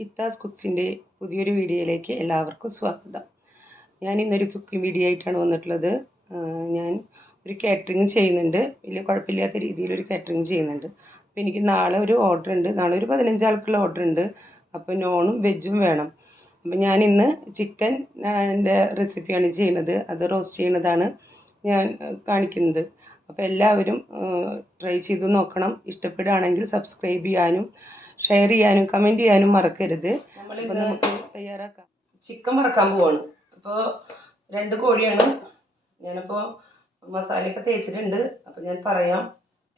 ഇത്താസ് കുക്സിൻ്റെ പുതിയൊരു വീഡിയോയിലേക്ക് എല്ലാവർക്കും സ്വാഗതം. ഞാൻ ഇന്നൊരു കുക്കിംഗ് വീഡിയോ ആയിട്ടാണ് വന്നിട്ടുള്ളത്. ഞാൻ ഒരു കാറ്ററിങ് ചെയ്യുന്നുണ്ട്. വലിയ കുഴപ്പമില്ലാത്ത രീതിയിലൊരു കാറ്ററിങ് ചെയ്യുന്നുണ്ട്. അപ്പോൾ എനിക്ക് നാളെ ഒരു ഓർഡർ ഉണ്ട്. നാളെ ഒരു 15 ആൾക്കുള്ള ഓർഡർ ഉണ്ട്. അപ്പോൾ നോണും വെജും വേണം. അപ്പോൾ ഞാൻ ഇന്ന് ചിക്കൻ എൻ്റെ റെസിപ്പിയാണ് ചെയ്യുന്നത്. അത് റോസ്റ്റ് ചെയ്യുന്നതാണ് ഞാൻ കാണിക്കുന്നത്. അപ്പോൾ എല്ലാവരും ട്രൈ ചെയ്ത് നോക്കണം. ഇഷ്ടപ്പെടുകയാണെങ്കിൽ സബ്സ്ക്രൈബ് ചെയ്യാനും ഷെയർ ചെയ്യാനും കമൻറ്റ് ചെയ്യാനും മറക്കരുത്. അപ്പോൾ നമുക്ക് തയ്യാറാക്കാം. ചിക്കൻ വറക്കാൻ പോവാണ്. അപ്പോൾ 2 കോഴിയാണ്. ഞാനിപ്പോൾ മസാലയൊക്കെ തേച്ചിട്ടുണ്ട്. അപ്പോൾ ഞാൻ പറയാം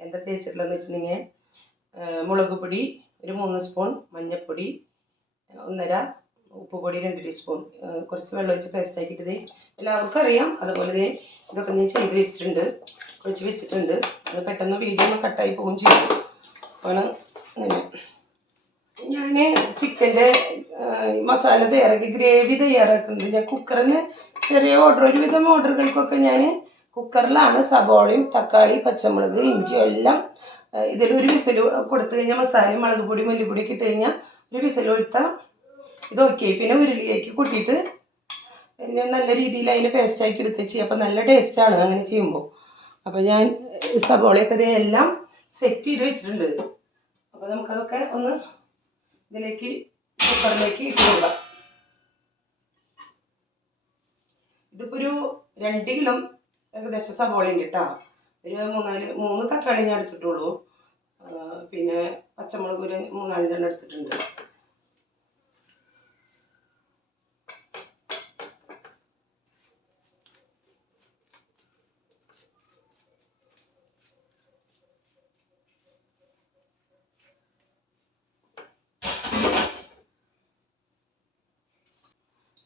എന്താ തേച്ചിട്ടുള്ളതെന്ന് വെച്ചിട്ടുണ്ടെങ്കിൽ മുളക് പൊടി ഒരു 3 സ്പൂൺ, മഞ്ഞൾപ്പൊടി 1.5, ഉപ്പുപൊടി 2 ടീസ്പൂൺ, കുറച്ച് വെള്ളം ഒഴിച്ച് പേസ്റ്റ് ആക്കിയിട്ട് എല്ലാവർക്കും അറിയാം. അതുപോലെ ഇതൊക്കെ ഞാൻ ചെയ്ത് വെച്ചിട്ടുണ്ട്, കുഴച്ച് വെച്ചിട്ടുണ്ട്. അത് പെട്ടെന്ന് വീഡിയോ ഒന്ന് കട്ടായി പോവുകയും ചെയ്യും. ആണ് അങ്ങനെ ഞാൻ ചിക്കൻ്റെ മസാല തയ്യാറാക്കി ഗ്രേവി തയ്യാറാക്കുന്നുണ്ട്. ഞാൻ കുക്കറിന് ചെറിയ ഒരുവിധം ഓർഡറുകൾക്കൊക്കെ ഞാൻ കുക്കറിലാണ് സബോളയും തക്കാളി പച്ചമുളക് ഇഞ്ചി എല്ലാം ഇതിലൊരു വിസിൽ കൊടുത്തു കഴിഞ്ഞാൽ മസാലയും മുളക് പൊടി മല്ലിപ്പൊടിയൊക്കെ ഇട്ട് കഴിഞ്ഞാൽ ഒരു വിസിൽ കൊടുത്താൽ ഇത് ഓക്കെ. പിന്നെ ഉരുളിയേക്ക് കൂട്ടിയിട്ട് ഞാൻ നല്ല രീതിയിൽ അതിനെ പേസ്റ്റാക്കി എടുക്കുക ചെയ്യുക. അപ്പോൾ നല്ല ടേസ്റ്റാണ് അങ്ങനെ ചെയ്യുമ്പോൾ. അപ്പോൾ ഞാൻ സബോളയൊക്കെ എല്ലാം സെറ്റ് ചെയ്ത് വെച്ചിട്ടുണ്ട്. അപ്പോൾ നമുക്കതൊക്കെ ഒന്ന് ഇതിലേക്ക് കുക്കറിലേക്ക് ഇട്ട് കൊടുക്കാം. ഇതിപ്പോൾ ഒരു 2 കിലോ ഏകദേശം സവോള ഉണ്ട് കേട്ടോ. ഒരു 3 തക്കാളി ഞാൻ എടുത്തിട്ടുള്ളൂ. പിന്നെ പച്ചമുളക് ഒരു 3-5 എടുത്തിട്ടുണ്ട്.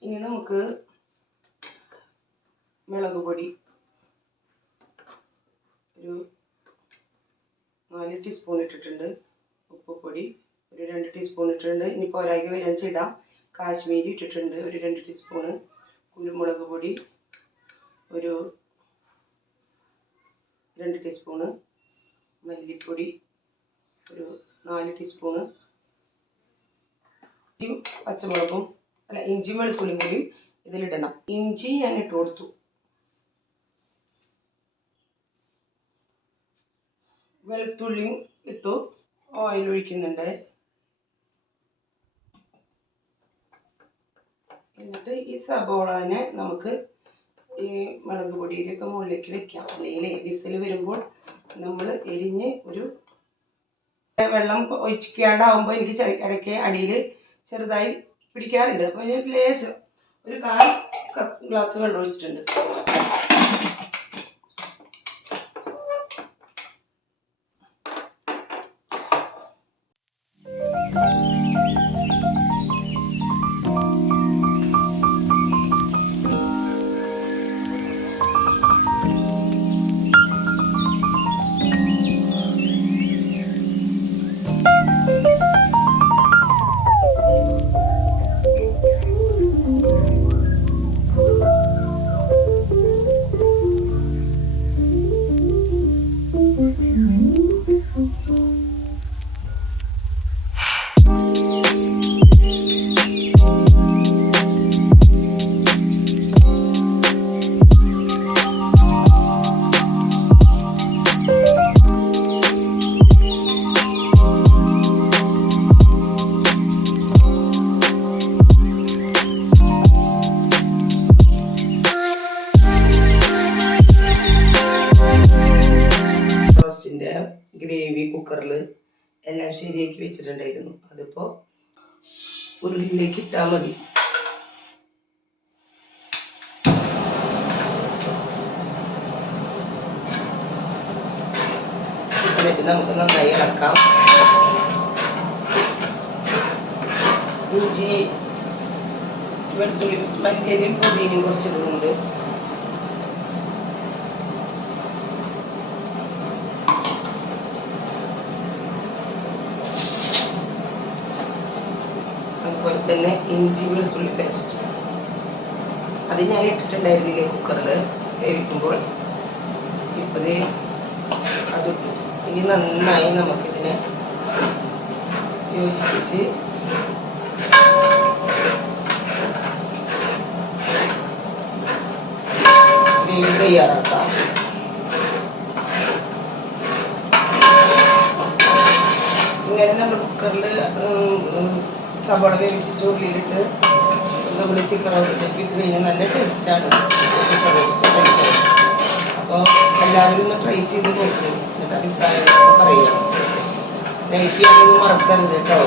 ഇനി നമുക്ക് മുളക് പൊടി ഒരു 4 ടീസ്പൂൺ ഇട്ടിട്ടുണ്ട്. ഉപ്പുപൊടി ഒരു 2 ടീസ്പൂൺ ഇട്ടിട്ടുണ്ട്. ഇനി പോരായ്ക്ക് വരച്ചിടാം. കാശ്മീരി ഇട്ടിട്ടുണ്ട് ഒരു 2 ടീസ്പൂണ്. കുരുമുളക് പൊടി ഒരു 2 ടീസ്പൂണ്. മല്ലിപ്പൊടി ഒരു 4 ടീസ്പൂണ്. പച്ചമുളകും ഇഞ്ചി വെളുത്തുള്ളിയും കൂടി ഇതിലിടണം. ഇഞ്ചി ഞാൻ ഇട്ട് കൊടുത്തു. വെളുത്തുള്ളിയും ഇട്ടു. ഓയിൽ ഒഴിക്കുന്നുണ്ട്. എന്നിട്ട് ഈ സബോളനെ നമുക്ക് ഈ മുളക് പൊടിയിലൊക്കെ മുകളിലേക്ക് വെക്കാം. അല്ലെങ്കിൽ വിസിൽ വരുമ്പോൾ നമ്മൾ എരിഞ്ഞ് ഒരു വെള്ളം ഒഴിക്കാണ്ടാവുമ്പോൾ എനിക്ക് ഇടയ്ക്ക് അടിയിൽ ചെറുതായി പിടിക്കാറുണ്ട്. അപ്പോൾ ഞാൻ ലേശം ഒരു 1/4 ഗ്ലാസ് വെള്ളം ഒഴിച്ചിട്ടുണ്ട്. ഗ്രേവി കുക്കറിൽ എല്ലാം ശരിയാക്കി വെച്ചിട്ടുണ്ടായിരുന്നു. അതിപ്പോൾ ഉരുളിയിലേക്ക് ഇട്ടാൽ മതി. എന്നിട്ട് നമുക്ക് നന്നായി ഇളക്കാം. ഇഞ്ചി വെളുത്തുള്ളി മല്ലിയിലും പുതിനയും കുറച്ചിടുന്നുണ്ട്. അതുപോലെ തന്നെ ഇഞ്ചി വെളുത്തുള്ളി പേസ്റ്റ് അത് ഞാൻ ഇട്ടിട്ടുണ്ടായിരുന്നില്ലേ കുക്കറിൽ വേവിക്കുമ്പോൾ. ഇപ്പോഴേ അതിട്ടു. ഇനി നന്നായി നമുക്കിതിനെ യോജിപ്പിച്ച് തയ്യാറാക്കാം. ഇങ്ങനെ നമ്മൾ കുക്കറിൽ സവാള വേവിച്ചിട്ട് ഉള്ളിലിട്ട് നമ്മൾ ചിക്കൻ റോസ്റ്റിലേക്ക് ഇട്ട് കഴിഞ്ഞാൽ നല്ല ടേസ്റ്റാണ് ചിക്കൻ റോസ്റ്റ് കഴിക്കാൻ. അപ്പോൾ എല്ലാവരും ഒന്ന് ട്രൈ ചെയ്ത് നോക്കും, എന്നിട്ട് അഭിപ്രായങ്ങളൊക്കെ പറയാം. ലൈക്ക് ചെയ്യാനൊന്നും മറക്കരുത് കേട്ടോ.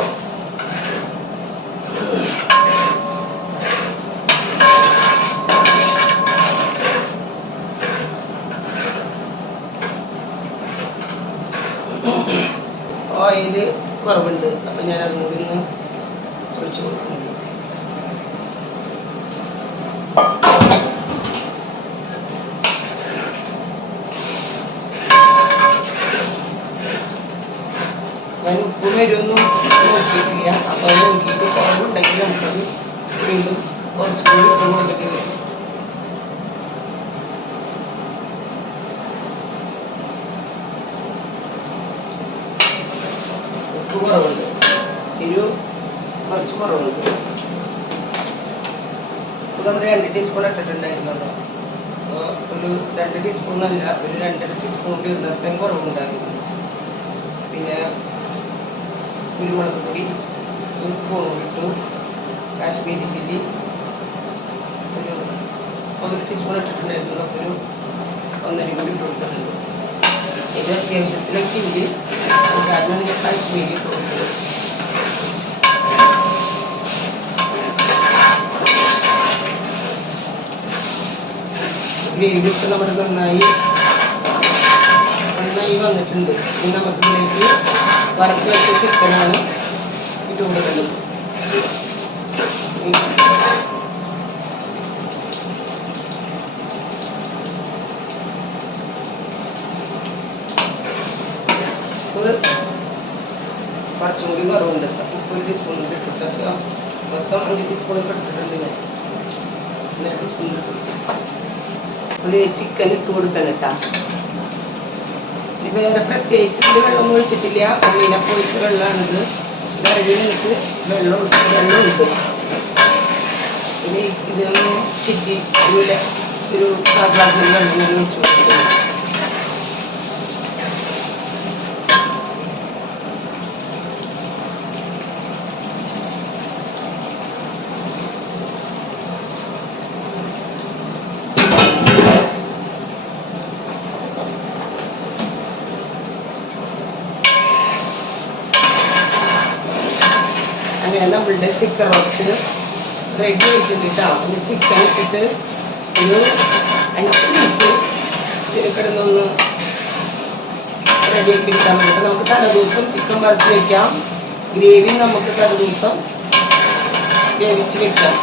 ഓയിൽ കുറവുണ്ട്, അപ്പം ഞാൻ അതും കൂടി ഒന്ന് ഒഴിച്ച് കൊടുക്കുന്നുണ്ട്. ഞാൻ ഉപ്പും വരുമൊന്നും നോക്കിയിട്ടില്ല, അപ്പോൾ അത് നോക്കിയിട്ട് കുറവുണ്ടെങ്കിൽ നമുക്കത് വീണ്ടും കുറച്ചുകൂടി ഉപ്പ് കൊടുക്കേണ്ടി വരും. ഉപ്പ് കുറവുണ്ട്, എരിവ് കുറച്ച് കുറവുണ്ട്. ഇപ്പോൾ നമ്മൾ 2 ടീസ്പൂൺ ഇട്ടിട്ടുണ്ടായിരുന്നല്ലോ, അപ്പോൾ ഒരു 2 ടീസ്പൂണല്ല, ഒരു 2.5 ടീസ്പൂൺ കൂടി ഇടുന്നത്രയും കുറവുണ്ടായിരുന്നു. പിന്നെ കുരുമുളക് പൊടി 1 സ്പൂൺ ഇട്ടു. കാശ്മീരി ചില്ലി ഒരു 1 ടീസ്പൂൺ ഇട്ടിട്ടുണ്ടായിരുന്നു, അപ്പോൾ ഒരു 1.5 കൂടി ഇട്ട് കൊടുത്തിട്ടുണ്ട്. ഇത് അത്യാവശ്യത്തിനൊക്കെ ഉണ്ട്, കാരണം ഞാൻ കാശ്മീരി കൊടുത്തത്. ഗ്രേവിയൊക്കെ നമ്മുടെ നന്നായി വന്നിട്ടുണ്ട്. ഇനി നമുക്ക് ഇതിലേക്ക് വറുത്ത് വെച്ച ചിക്കനാണ് ഇട്ട് കൊടുക്കേണ്ടത്. കുറച്ചും കൂടി കുറവുണ്ട്, 1 ടീസ്പൂൺ ഇട്ടിട്ട് മൊത്തം 5 ടീസ്പൂണൊക്കെ ഇട്ടിട്ടുണ്ട്. ഞാൻ 1.5 ടീസ്പൂൺ ഇട്ടു. ഒരു ചിക്കൻ ഇട്ട് കൊടുക്കണം കേട്ടോ. ഇത് വേറെ പ്രത്യേകിച്ച് ഇതിൽ വെള്ളമൊന്നും ഒഴിച്ചിട്ടില്ല, മീനൊക്കെ ഒഴിച്ച വെള്ളമാണിത്. വിറകിൽ എനിക്ക് വെള്ളമുണ്ട്. ഇനി ഇതൊന്ന് ചിറ്റി ഒരു ഗ്ലാസ്സിൽ വെള്ളം ഞാൻ ഒഴിച്ചു കൊടുക്കുന്നു. അങ്ങനെ നമ്മളുടെ ചിക്കൻ റോസ്റ്റ് റെഡി ആയിട്ടുണ്ട് കേട്ടോ. പിന്നെ ചിക്കൻ ഇട്ടിട്ട് ഒരു 5 മിനിറ്റ് കിടന്നൊന്ന് റെഡിയാക്കി എടുക്കാൻ വേണ്ടിയിട്ട് നമുക്ക് തലേദിവസം ചിക്കൻ വറുത്ത് വയ്ക്കാം. ഗ്രേവി നമുക്ക് തലേദിവസം വേവിച്ച് വെക്കാം.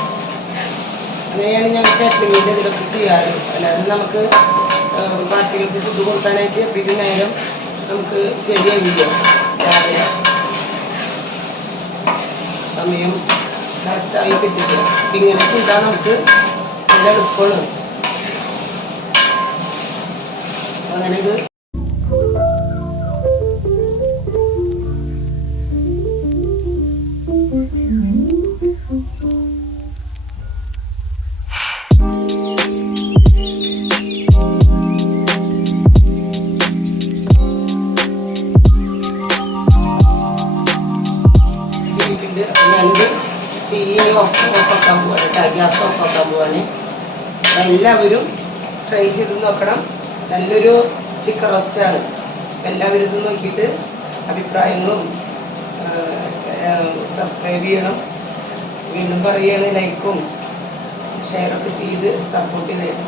അങ്ങനെയാണ് ഞാൻ കാറ്ററിങ്ങിൻ്റെ ഇതിലൊക്കെ ചെയ്യാറ്. അല്ലാതെ നമുക്ക് പാർട്ടികൾക്ക് ഫുഡ് കൊടുക്കാനായിട്ട് എപ്പോഴും നേരം നമുക്ക് ശരിയാവില്ല. രാവിലെ സമയം കറക്റ്റായി കിട്ടില്ല. ഇങ്ങനെ ചെയ്താൽ നമുക്ക് നല്ല എളുപ്പമാണ്. അങ്ങനെ ഇത് ഞാനിത് തീ ഓഫാക്കാൻ പോവാണ് കേട്ടോ, ഗ്യാസ് ഓഫാക്കാൻ പോവാണ്. എല്ലാവരും ട്രൈ ചെയ്ത് നോക്കണം. നല്ലൊരു ചിക്കൻ റോസ്റ്റാണ്. എല്ലാവരും ഇത് നോക്കിയിട്ട് അഭിപ്രായങ്ങളും സബ്സ്ക്രൈബ് ചെയ്യണം. വീണ്ടും പറയുകയാണ്, ലൈക്കും ഷെയറൊക്കെ ചെയ്ത് സപ്പോർട്ട് ചെയ്യണം.